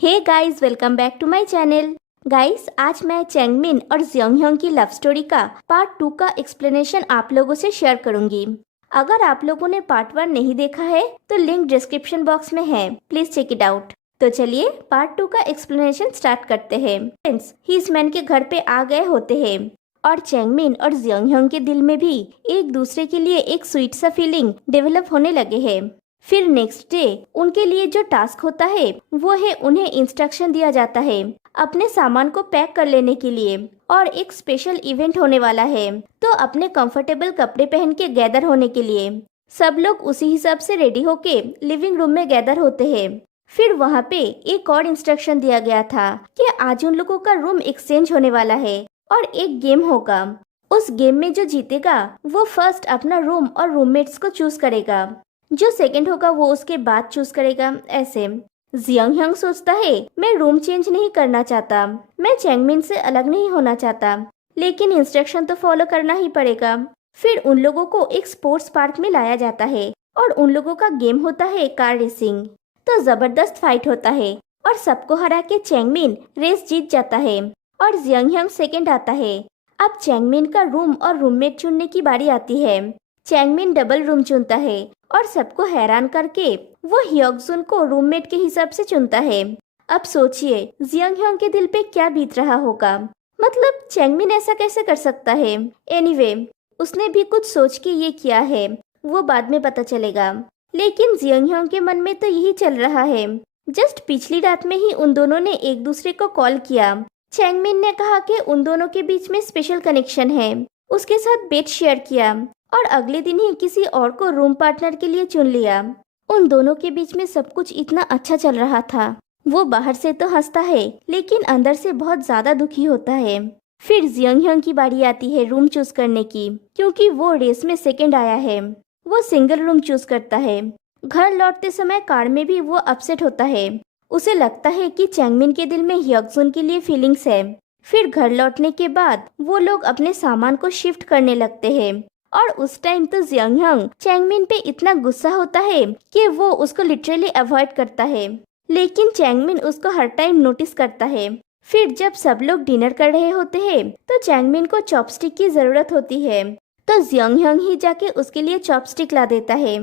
Hey guys, welcome back to my channel. Guys, आज मैं चैंगमिन और जियोंगह्योंग की लव स्टोरी का पार्ट 2 का एक्सप्लेनेशन आप लोगों से शेयर करूंगी। अगर आप लोगों ने पार्ट 1 नहीं देखा है तो लिंक डिस्क्रिप्शन बॉक्स में है, प्लीज चेक इट आउट। तो चलिए पार्ट 2 का एक्सप्लेनेशन स्टार्ट करते हैं। फ्रेंड्स, हीसमैन के घर पे आ गए होते हैं और चैंगमिन और जियोंगह्योंग के दिल में भी एक दूसरे के लिए एक स्वीट सा फीलिंग डेवलप होने लगे हैं। फिर नेक्स्ट डे उनके लिए जो टास्क होता है वो है उन्हें इंस्ट्रक्शन दिया जाता है अपने सामान को पैक कर लेने के लिए, और एक स्पेशल इवेंट होने वाला है तो अपने कंफर्टेबल कपड़े पहन के गैदर होने के लिए सब लोग उसी हिसाब से रेडी होके लिविंग रूम में गैदर होते हैं। फिर वहाँ पे एक और इंस्ट्रक्शन दिया गया था कि आज उन लोगों का रूम एक्सचेंज होने वाला है और एक गेम होगा। उस गेम में जो जीतेगा वो फर्स्ट अपना रूम और रूममेट्स को चूज करेगा, जो सेकंड होगा वो उसके बाद चूज करेगा। ऐसे जियोंगह्योंग सोचता है मैं रूम चेंज नहीं करना चाहता, मैं चैंगमिन से अलग नहीं होना चाहता, लेकिन इंस्ट्रक्शन तो फॉलो करना ही पड़ेगा। फिर उन लोगों को एक स्पोर्ट्स पार्क में लाया जाता है और उन लोगों का गेम होता है कार रेसिंग। तो जबरदस्त फाइट होता है और सबको हरा के चैंगमिन रेस जीत जाता है और जियोंगह्योंग सेकंड आता है। अब चैंगमिन का रूम और रूममेट चुनने की बारी आती है। चैंगमिन डबल रूम चुनता है और सबको हैरान करके वो ह्योगजुन को रूममेट के हिसाब से चुनता है। अब सोचिए जियोंगह्योंग के दिल पे क्या बीत रहा होगा, मतलब चैंगमिन ऐसा कैसे कर सकता है। एनीवे, उसने भी कुछ सोच के ये किया है, वो बाद में पता चलेगा। लेकिन जियोंगह्योंग के मन में तो यही चल रहा है। जस्ट पिछली रात में ही उन दोनों ने एक दूसरे को कॉल किया। चैंगमिन ने कहा कि उन दोनों के बीच में स्पेशल कनेक्शन है, उसके साथ बेड शेयर किया और अगले दिन ही किसी और को रूम पार्टनर के लिए चुन लिया। उन दोनों के बीच में सब कुछ इतना अच्छा चल रहा था। वो बाहर से तो हंसता है लेकिन अंदर से बहुत ज्यादा दुखी होता है। फिर जियोंगह्योंग की बारी आती है रूम चूज करने की, क्योंकि वो रेस में सेकंड आया है। वो सिंगल रूम चूज करता है। घर लौटते समय कार में भी वो अपसेट होता है। उसे लगता है कि चैंगमिन के दिल में ह्योगजुन के लिए फीलिंग्स है। फिर घर लौटने के बाद वो लोग अपने सामान को शिफ्ट करने लगते हैं और उस टाइम तो जियोंगह्योंग चैंगमिन पे इतना गुस्सा होता है कि वो उसको लिटरली अवॉइड करता है, लेकिन चैंगमिन उसको हर टाइम नोटिस करता है। फिर जब सब लोग डिनर कर रहे होते हैं तो चैंगमिन को चॉपस्टिक की जरूरत होती है, तो जियोंगह्योंग ही जाके उसके लिए चॉपस्टिक ला देता है।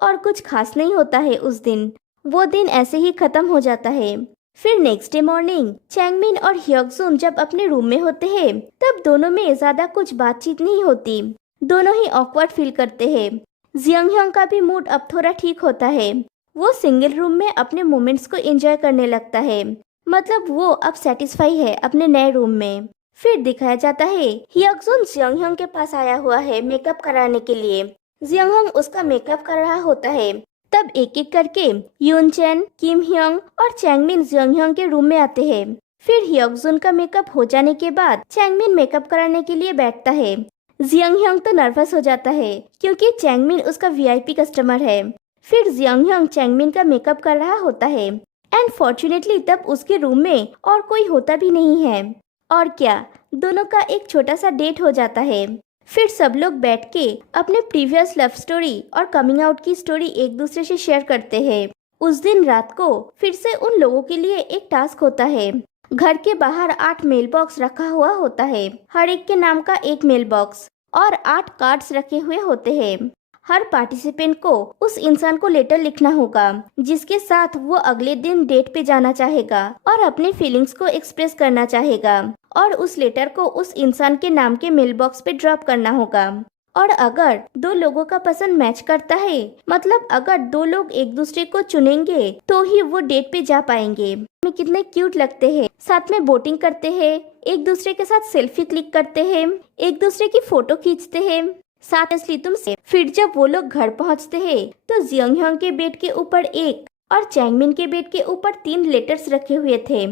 और कुछ खास नहीं होता है उस दिन, वो दिन ऐसे ही खत्म हो जाता है। फिर नेक्स्ट डे मॉर्निंग चैंगमिन और ह्योगजुन जब अपने रूम में होते हैं तब दोनों में ज्यादा कुछ बातचीत नहीं होती। दोनों ही ऑकवर्ड फील करते हैं। जियोंगह्योंग का भी मूड अब थोड़ा ठीक होता है। वो सिंगल रूम में अपने मोमेंट्स को एंजॉय करने लगता है, मतलब वो अब सेटिस्फाई है अपने नए रूम में। फिर दिखाया जाता है ह्योगजुन जियोंगह्योंग के पास आया हुआ है मेकअप कराने के लिए। जियोंगह्योंग उसका मेकअप कर रहा होता है। तब एक एक करके यूनचेन, किम ह्योंग और चैंगमिन जियोंगह्योंग के रूम में आते हैं। फिर ह्योगजुन का मेकअप हो जाने के बाद चैंगमिन मेकअप कराने के लिए बैठता है। जियोंगह्योंग तो नर्वस हो जाता है क्योंकि चैंगमिन उसका वीआईपी कस्टमर है। फिर जियोंगह्योंग चैंगमिन का मेकअप कर रहा होता है एंड फॉर्चुनेटली तब उसके रूम में और कोई होता भी नहीं है। और क्या, दोनों का एक छोटा सा डेट हो जाता है। फिर सब लोग बैठ के अपने प्रीवियस लव स्टोरी और कमिंग आउट की स्टोरी एक दूसरे से शेयर करते हैं। उस दिन रात को फिर से उन लोगों के लिए एक टास्क होता है। घर के बाहर 8 मेल बॉक्स रखा हुआ होता है, हर एक के नाम का एक मेल बॉक्स, और 8 कार्ड्स रखे हुए होते हैं। हर पार्टिसिपेंट को उस इंसान को लेटर लिखना होगा जिसके साथ वो अगले दिन डेट पे जाना चाहेगा और अपने फीलिंग्स को एक्सप्रेस करना चाहेगा, और उस लेटर को उस इंसान के नाम के मेल बॉक्स पे ड्रॉप करना होगा। और अगर 2 लोगों का पसंद मैच करता है, मतलब अगर 2 लोग एक दूसरे को चुनेंगे तो ही वो डेट पे जा पाएंगे। में कितने क्यूट लगते हैं, साथ में बोटिंग करते हैं, एक दूसरे के साथ सेल्फी क्लिक करते हैं, एक दूसरे की फोटो खींचते हैं, साथ असली तुमसे। फिर जब वो लोग घर पहुंचते हैं तो जियोंगह्योंग के बेड के ऊपर 1 और चैंगमिन के बेड के ऊपर 3 लेटर्स रखे हुए थे।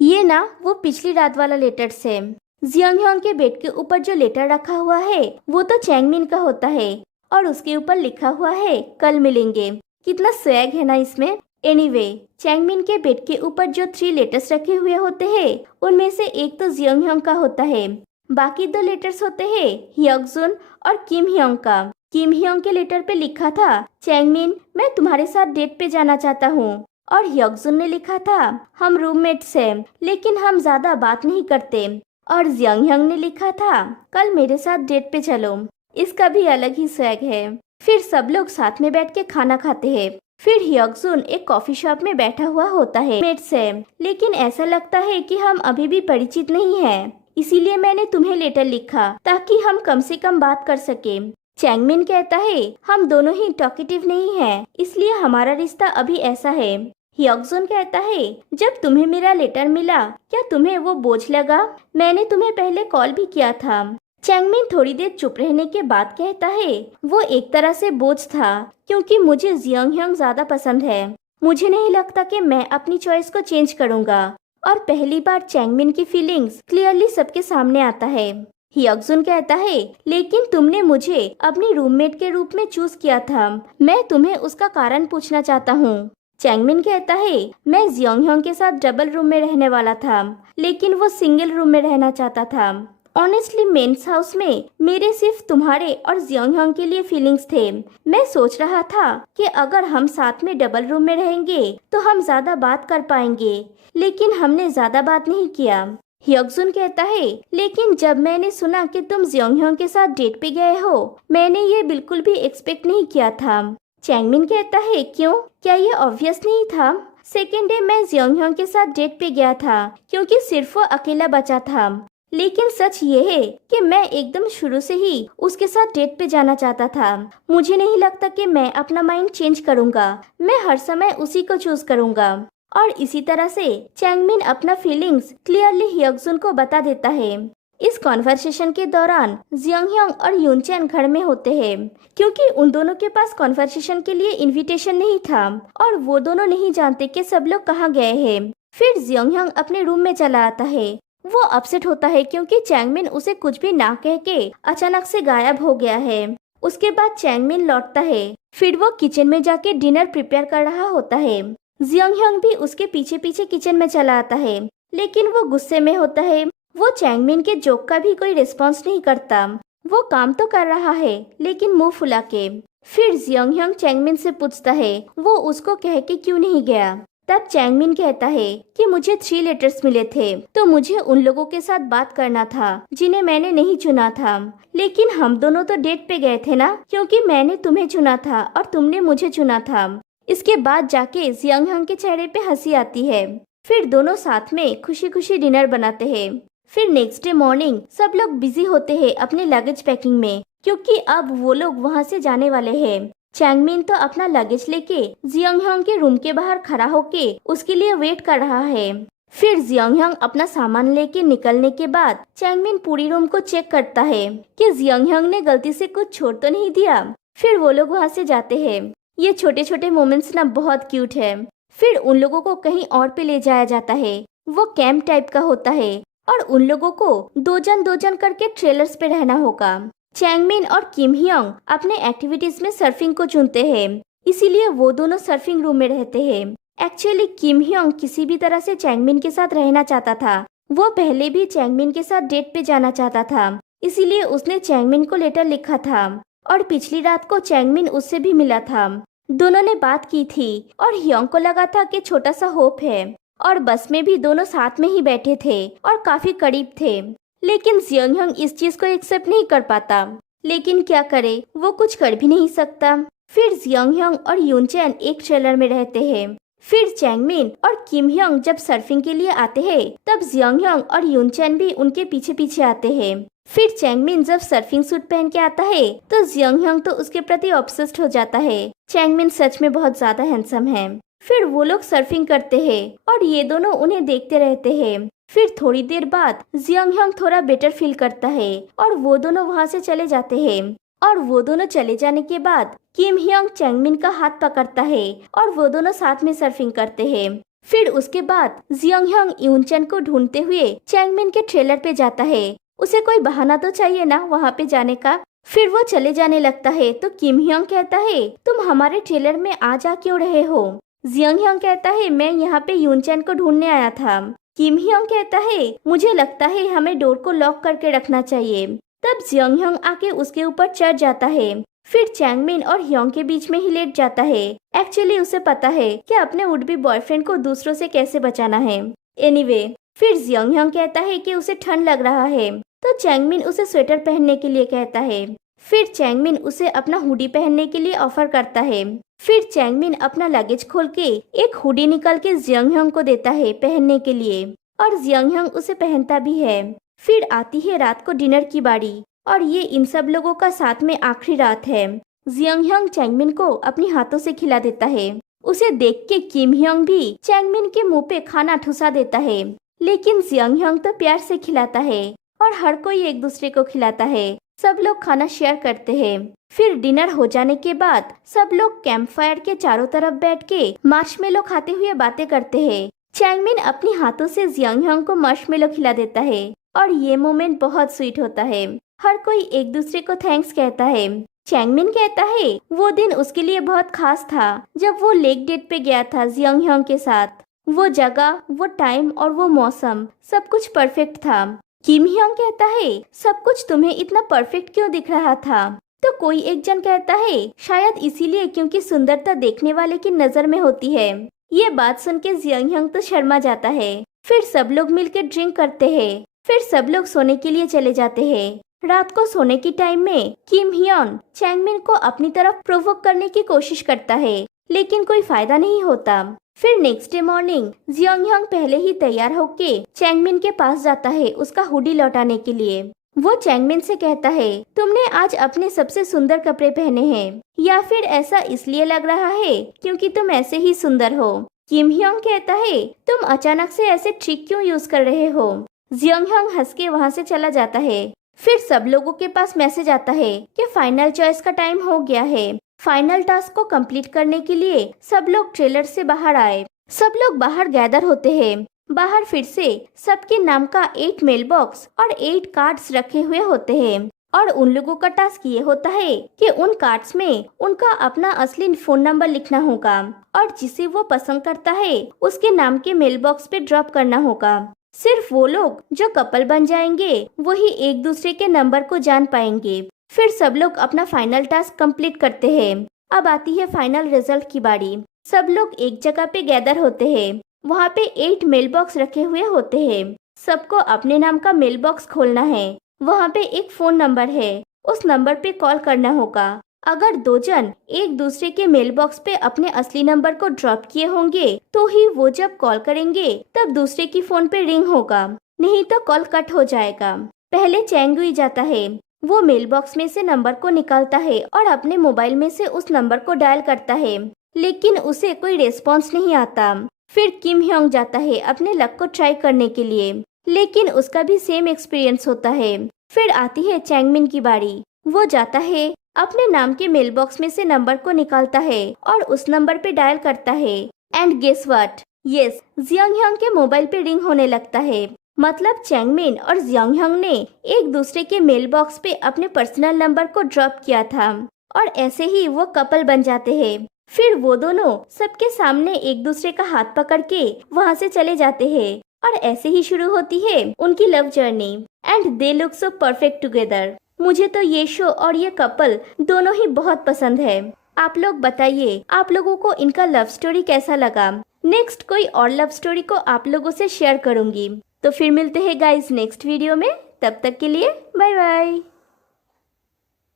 ये ना वो पिछली रात वाला लेटर्स है। जियोंगह्योंग के बेड के ऊपर जो लेटर रखा हुआ है वो तो चैंगमिन का होता है और उसके ऊपर लिखा हुआ है कल मिलेंगे। कितना स्वैग है ना इसमें। एनीवे, चैंगमिन के बेड के ऊपर जो 3 लेटर्स रखे हुए होते हैं उनमें से एक तो जियोंगह्योंग का होता है, बाकी 2 लेटर्स होते हैं ह्योगजुन और किम ह्योंग का। किम ह्योंग के लेटर पे लिखा था, चैंगमिन मैं तुम्हारे साथ डेट पे जाना चाहता हूँ, और ह्योक्जुन ने लिखा था हम रूममेट्स हैं लेकिन हम ज्यादा बात नहीं करते। और जियोंग ने लिखा था कल मेरे साथ डेट पे चलो। इसका भी अलग ही स्वैग है। फिर सब लोग साथ में बैठ के खाना खाते हैं। फिर ह्योक्जुन एक कॉफी शॉप में बैठा हुआ होता है मेट से, लेकिन ऐसा लगता है कि हम अभी भी परिचित नहीं हैं। इसीलिए मैंने तुम्हें लेटर लिखा ताकि हम कम से कम बात कर सके। चैंगमिन कहता है हम दोनों ही टॉकेटिव नहीं हैं, इसलिए हमारा रिश्ता अभी ऐसा है। ह्योक्जुन कहता है जब तुम्हें मेरा लेटर मिला क्या तुम्हें वो बोझ लगा? मैंने तुम्हें पहले कॉल भी किया था। चैंगमिन थोड़ी देर चुप रहने के बाद कहता है वो एक तरह से बोझ था क्योंकि मुझे जियोंग ज्यादा पसंद है। मुझे नहीं लगता कि मैं अपनी चॉइस को चेंज करूंगा। और पहली बार चैंगमिन की फीलिंग्स क्लियरली सबके सामने आता है। ह्योक्जुन कहता है लेकिन तुमने मुझे अपनी रूममेट के रूप में चूज किया था, मैं तुम्हें उसका कारण पूछना चाहता हूँ। चैंगमिन कहता है मैं जियोंग के साथ डबल रूम में रहने वाला था लेकिन वो सिंगल रूम में रहना चाहता था। ऑनेस्टली मेंस हाउस में मेरे सिर्फ तुम्हारे और जियोंग के लिए फीलिंग्स थे। मैं सोच रहा था कि अगर हम साथ में डबल रूम में रहेंगे तो हम ज्यादा बात कर पाएंगे, लेकिन हमने ज्यादा बात नहीं किया। ह्योक्जुन कहता है लेकिन जब मैंने सुना कि तुम जियोंग के साथ डेट पे गए हो मैंने ये बिल्कुल भी एक्सपेक्ट नहीं किया था। चैंगमिन कहता है क्यों, क्या ये ऑब्वियस नहीं था? सेकेंड डे मैं जियोंग के साथ डेट पे गया था क्योंकि सिर्फ वो अकेला बचा था, लेकिन सच ये है कि मैं एकदम शुरू से ही उसके साथ डेट पे जाना चाहता था। मुझे नहीं लगता कि मैं अपना माइंड चेंज करूंगा, मैं हर समय उसी को चूज करूंगा। और इसी तरह से चैंगमिन अपना फीलिंग्स क्लियरली ह्योक्जुन को बता देता है। इस कॉन्वर्सेशन के दौरान जियोंग और यूनचैन घर में होते हैं क्योंकि उन दोनों के पास कॉन्वर्सेशन के लिए इनविटेशन नहीं था और वो दोनों नहीं जानते कि सब लोग कहाँ गए हैं। फिर जियोंग अपने रूम में चला आता है। वो अपसेट होता है क्योंकि चैंगमिन उसे कुछ भी ना कह के अचानक से गायब हो गया है। उसके बाद चैंगमिन लौटता है। फिर वो किचन में जाके डिनर प्रिपेयर कर रहा होता है। जियोंग भी उसके पीछे पीछे किचन में चला आता है, लेकिन वो गुस्से में होता है। वो चैंगमिन के जोक का भी कोई रिस्पॉन्स नहीं करता। वो काम तो कर रहा है लेकिन मुंह फुला के। फिर जियोंग चैंगमिन से पूछता है वो उसको कह के क्यों नहीं गया। तब चैंगमिन कहता है कि मुझे 3 लेटर्स मिले थे तो मुझे उन लोगों के साथ बात करना था जिन्हें मैंने नहीं चुना था, लेकिन हम दोनों तो डेट पे गए थे ना, क्योंकि मैंने तुम्हें चुना था और तुमने मुझे चुना था। इसके बाद जाके जियोंग के चेहरे पे हंसी आती है। फिर दोनों साथ में खुशी खुशी डिनर बनाते हैं। फिर नेक्स्ट डे मॉर्निंग सब लोग बिजी होते हैं अपने लगेज पैकिंग में क्योंकि अब वो लोग वहाँ से जाने वाले हैं। चैंगमिन तो अपना लगेज लेके जियोंग के रूम के बाहर खड़ा होके उसके लिए वेट कर रहा है। फिर जियोंग अपना सामान लेके निकलने के बाद चैंगमिन पूरी रूम को चेक करता है कि जियोंग ने गलती से कुछ छोड़ तो नहीं दिया। फिर वो लोग वहाँ से जाते हैं। ये छोटे छोटे मोमेंट्स ना बहुत क्यूट है। फिर उन लोगों को कहीं और पे ले जाया जाता है। वो कैंप टाइप का होता है और उन लोगों को 2 जन करके ट्रेलर्स पे रहना होगा। चैंगमिन और किम ह्योंग अपने एक्टिविटीज में सर्फिंग को चुनते हैं, इसीलिए वो दोनों सर्फिंग रूम में रहते हैं। एक्चुअली किम ह्योंग किसी भी तरह से चैंगमिन के साथ रहना चाहता था। वो पहले भी चैंगमिन के साथ डेट पे जाना चाहता था, इसीलिए उसने चैंगमिन को लेटर लिखा था और पिछली रात को चैंगमिन उससे भी मिला था। दोनों ने बात की थी और ह्योंग को लगा था कि छोटा सा होप है और बस में भी दोनों साथ में ही बैठे थे और काफी करीब थे। लेकिन जियोंग इस चीज को एक्सेप्ट नहीं कर पाता, लेकिन क्या करे, वो कुछ कर भी नहीं सकता। फिर जियोंग और यूनचैन एक ट्रेलर में रहते हैं। फिर चैंगमिन और किम ह्योंग जब सर्फिंग के लिए आते हैं तब जियोंग और यूनचैन भी उनके पीछे पीछे आते हैं। फिर चैंगमिन जब सर्फिंग सूट पहन के आता है तो जियोंग तो उसके प्रति ऑब्सेस्ड हो जाता है। चैंगमिन सच में बहुत ज्यादा हैंडसम है। फिर वो लोग सर्फिंग करते हैं और ये दोनों उन्हें देखते रहते हैं। फिर थोड़ी देर बाद जियोंग थोड़ा बेटर फील करता है और वो दोनों वहाँ से चले जाते हैं। और वो दोनों चले जाने के बाद किम ह्योंग चैंगमिन का हाथ पकड़ता है और वो दोनों साथ में सर्फिंग करते हैं। फिर उसके बाद जियोंग यूनचैन को ढूंढते हुए चैंगमिन के ट्रेलर पे जाता है। उसे कोई बहाना तो चाहिए ना वहाँ पे जाने का। फिर वो चले जाने लगता है तो किम ह्योंग कहता है तुम हमारे ट्रेलर में आ जा क्यों रहे हो। जियोंग कहता है मैं यहाँ पे यूनचैन को ढूंढने आया था। किम ह्योंग कहता है मुझे लगता है हमें डोर को लॉक करके रखना चाहिए। तब जियोंग आके उसके ऊपर चढ़ जाता है। फिर चैंगमिन और ह्योंग के बीच में ही लेट जाता है। एक्चुअली उसे पता है कि अपने वुड बी बॉयफ्रेंड को दूसरों से कैसे बचाना है। एनीवे, फिर जियोंग कहता है कि उसे ठंड लग रहा है, तो चैंगमिन उसे स्वेटर पहनने के लिए कहता है। फिर चैंगमिन उसे अपना हुडी पहनने के लिए ऑफर करता है। फिर चैंगमिन अपना लगेज खोल के एक हुडी निकाल के जियोंग को देता है पहनने के लिए, और जियोंग उसे पहनता भी है। फिर आती है रात को डिनर की बारी, और ये इन सब लोगों का साथ में आखिरी रात है। जियोंग चैंगमिन को अपने हाथों से खिला देता है। उसे देख के किम ह्योंग भी चैंगमिन के मुंह पे खाना ठुसा देता है, लेकिन जियोंग तो प्यार से खिलाता है और हर कोई एक दूसरे को खिलाता है। सब लोग खाना शेयर करते हैं। फिर डिनर हो जाने के बाद सब लोग कैंप फायर के चारों तरफ बैठ के मार्शमेलो खाते हुए बातें करते हैं। चैंगमिन अपने हाथों से जियोंग को मार्शमेलो खिला देता है, और ये मोमेंट बहुत स्वीट होता है। हर कोई एक दूसरे को थैंक्स कहता है। चैंगमिन कहता है वो दिन उसके लिए बहुत खास था जब वो लेक डेट पे गया था जियोंग के साथ। वो जगह, वो टाइम और वो मौसम सब कुछ परफेक्ट था। किम ह्योंग कहता है सब कुछ तुम्हें इतना परफेक्ट क्यों दिख रहा था? तो कोई एक जन कहता है शायद इसीलिए क्योंकि सुंदरता देखने वाले की नजर में होती है। ये बात सुन के जियोंग तो शर्मा जाता है। फिर सब लोग मिलकर ड्रिंक करते हैं। फिर सब लोग सोने के लिए चले जाते हैं। रात को सोने की टाइम में किम ह्योंग चैंगमिन को अपनी तरफ प्रोवोक करने की कोशिश करता है, लेकिन कोई फायदा नहीं होता। फिर नेक्स्ट डे मॉर्निंग जियोंग पहले ही तैयार होके चैंगमिन के पास जाता है उसका हुडी लौटाने के लिए। वो चैंगमिन से कहता है तुमने आज अपने सबसे सुंदर कपड़े पहने हैं, या फिर ऐसा इसलिए लग रहा है क्योंकि तुम ऐसे ही सुंदर हो? किम ह्योंग कहता है तुम अचानक से ऐसे ट्रिक क्यों यूज कर रहे हो? जियोंग हंस के वहाँ से चला जाता है। फिर सब लोगों के पास मैसेज आता है कि फाइनल चॉइस का टाइम हो गया है। फाइनल टास्क को कंप्लीट करने के लिए सब लोग ट्रेलर से बाहर आए। सब लोग बाहर गैदर होते हैं। बाहर फिर से सबके नाम का 8 मेल बॉक्स और 8 कार्ड्स रखे हुए होते हैं, और उन लोगों का टास्क ये होता है कि उन कार्ड्स में उनका अपना असली फोन नंबर लिखना होगा, और जिसे वो पसंद करता है उसके नाम के मेल बॉक्स पे ड्रॉप करना होगा। सिर्फ वो लोग जो कपल बन जाएंगे वही एक दूसरे के नंबर को जान पाएंगे। फिर सब लोग अपना फाइनल टास्क कंप्लीट करते हैं। अब आती है फाइनल रिजल्ट की बारी। सब लोग एक जगह पे गैदर होते हैं। वहाँ पे 8 मेल बॉक्स रखे हुए होते हैं। सबको अपने नाम का मेल बॉक्स खोलना है। वहाँ पे एक फोन नंबर है, उस नंबर पे कॉल करना होगा। अगर 2 जन एक दूसरे के मेल बॉक्स पे अपने असली नंबर को ड्रॉप किए होंगे तो ही वो जब कॉल करेंगे तब दूसरे की फोन पे रिंग होगा, नहीं तो कॉल कट हो जाएगा। पहले चैंगुई जाता है। वो मेल बॉक्स में से नंबर को निकालता है और अपने मोबाइल में से उस नंबर को डायल करता है, लेकिन उसे कोई रेस्पॉन्स नहीं आता। फिर किम ह्योंग जाता है अपने लक को ट्राई करने के लिए, लेकिन उसका भी सेम एक्सपीरियंस होता है। फिर आती है चैंगमिन की बारी। वो जाता है अपने नाम के मेल बॉक्स में से नंबर को निकालता है और उस नंबर पे डायल करता है। And guess what? Yes, Jeong के मोबाइल पे रिंग होने लगता है। मतलब चैंगमिन और जियोंग ने एक दूसरे के मेल बॉक्स पे अपने पर्सनल नंबर को ड्रॉप किया था, और ऐसे ही वो कपल बन जाते हैं। फिर वो दोनों सबके सामने एक दूसरे का हाथ पकड़ के वहाँ से चले जाते हैं, और ऐसे ही शुरू होती है उनकी love journey. And they look so perfect together. मुझे तो ये शो और ये कपल दोनों ही बहुत पसंद है। आप लोग बताइए आप लोगों को इनका लव स्टोरी कैसा लगा? नेक्स्ट कोई और लव स्टोरी को आप लोगों से शेयर करूंगी। तो फिर मिलते हैं गाइस नेक्स्ट वीडियो में। तब तक के लिए बाय बाय।